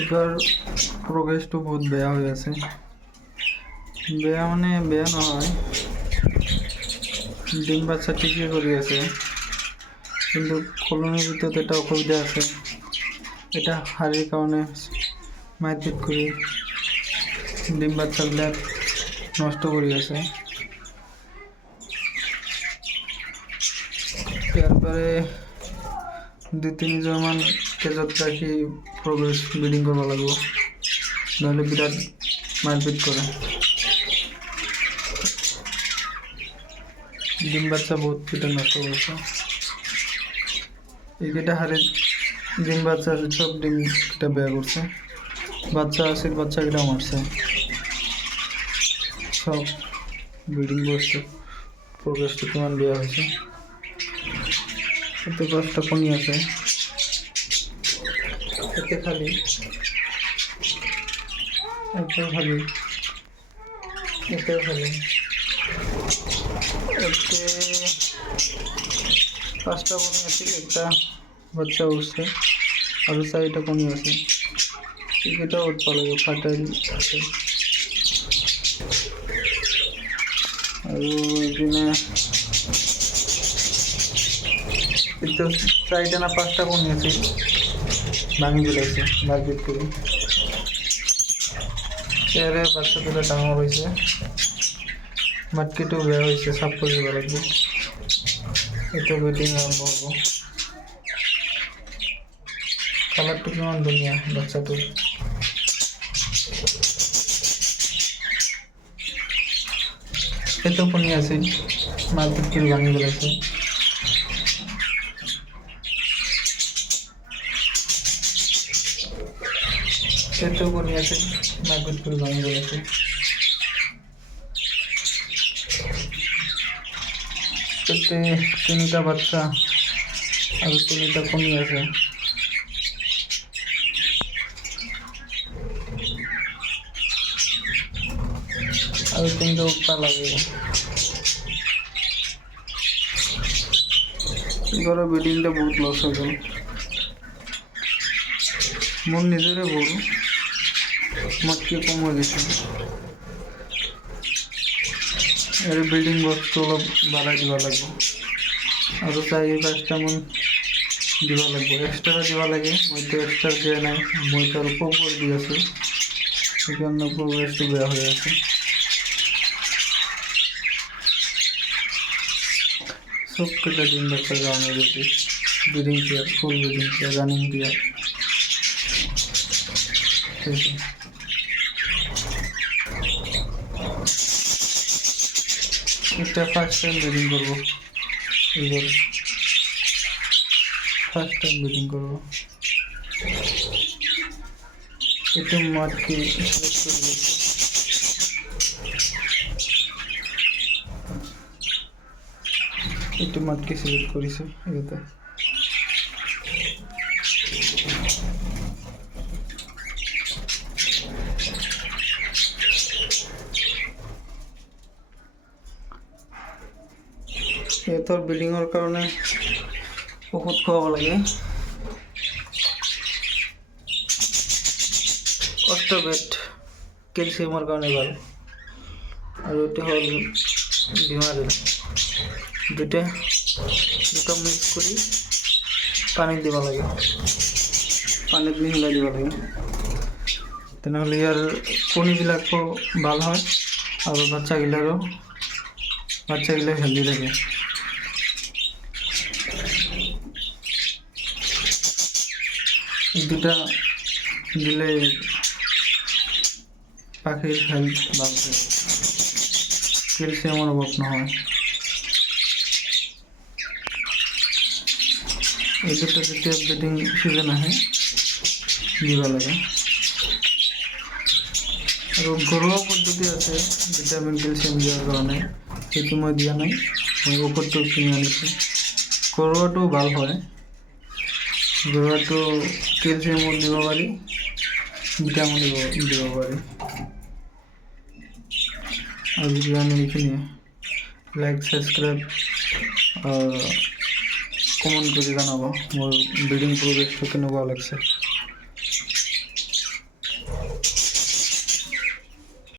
এটার প্রোগ্রেসটা বহুত বেয়া হয়ে আছে। বেয়া মানে বেয়া নহয়, ডিম বাচ্চা ঠিকই করে আছে, কিন্তু কলমের ভিতরে একটা অসুবিধা আছে। এটা হাড়ির কারণে মারপিট করে ডিম বাচ্চাগুলা নষ্ট করে আছে। তারপরে 2-3 জন কেজত রাখি প্রোগ্রেস ব্রিডিং করবা লাগবো, নাহলে বিরাট মারপিট করে। ডিম বাচ্চা বহুত কেটে নষ্ট করেছে। এই কেটে হারে ডিম বাচ্চা আছে, সব ডিম কেটে বেয়া করছে। বাচ্চা আছে, বাচ্চা কেটে মারছে সব। ব্রিডিং বসতে প্রোগ্রেসটা কেমন বেয়া হয়েছে। এতে 5টা কনি আছে, এতে খালি এতেও খালি এতেও খালি এতে 5টা কনি আছে, একটা বাচ্চা উঠছে, আরো 4টা কনি আছে। এটা উঠতে লাগে, ফাটাইল আছে। আর এখানে 4টা না 5টা কনি আছে, ভাঙি দিলাইছে মারপিট করে। এরে বাচ্চা দুটো ডাঙর হয়েছে, মাটকিটাও বেয়া হয়েছে, সাফ করে দিবা লাগবে। এটা ব্রিডিং আরম্ভ হবো। কালারটা কেমন দুনিয়া বাচ্চাটার। এতেও কোনি আছে, মারপিট করে ভাঙি দিলাইছে। এতেও কোনি আছে, মারপিট করে ভাঙি দিলাইছে। এতে 3টা বাচ্চা আর 3টা কনি আছে। আর 3টা উঠা লাগে। এবারে ব্রিডিংটা বহুত লস হয়ে গেল। মোর নিজেরে ভুল, মাটকি কম হয়ে গেছে। এর ব্রিডিং বক্স অলপ বাড়াই দিবা লাগবে, আরো 4-5টা মন দিবা লাগবে, এক্সট্রা দিবা লাগে। মই তো এক্সট্রা দিয়ে নাই, মই তার উপর দিয়ে আছে, সেজন্য প্রোগ্রেসটা বেয়া হয়ে আছে। সব কটা ডিম বাচ্চা কারণে যদি ব্রিডিং পেয়ার, ফুল ব্রিডিং পেয়ার, রানিং পেয়ার। এটা ফার্স্ট টাইম ব্রিডিং করবো, এবার ফার্স্ট টাইম ব্রিডিং করবো। একটু মাটকে সিলেক্ট করে দিচ্ছি। একটু মাটকে সিলেক্ট করেছি এটাতে। এত ব্রিডিংয়ের কারণে ওষুধ খাওয়াব লাগে। অস্ট্রোবেট ক্যালসিয়ামের কারণে ভালো, আর ওইটা হল বিমারি। দুটো মিক্স করি পানি দিবা লাগে, পানিত মিহলাই দিব লাগে, তেনেহ'লে ইয়াৰ কণীবিলাকো ভাল হয় আৰু বাচ্চাগিলাক হেল্ডি থাকে। দুটা দিলে পাখির হেলথ ভালো থাকে, ক্যালসিয়ামের অভাব না হয়। এই দুটো যেতিয়া ব্রিডিং সিজন আহে দিব লাগে। আৰু ঘৰুৱা পদ্ধতি আছে ভিটামিন ক্যালসিয়াম দিয়াৰ কাৰণে, সেইটো মই দিয়া নাই, মই ঔষধটো কিনি আনিছোঁ। ঘৰুৱাটো ভাল হয়, যোৱাটো কেলছিয়ামো দিব পাৰি, ভিটামিন দিব পাৰি। আজি কাৰণে এইখিনিয়ে। লাইক ছাবস্ক্ৰাইব কমেণ্ট কৰি জনাব মোৰ ব্ৰিডিং প্ৰগ্ৰেছটো কেনেকুৱা লাগিছে।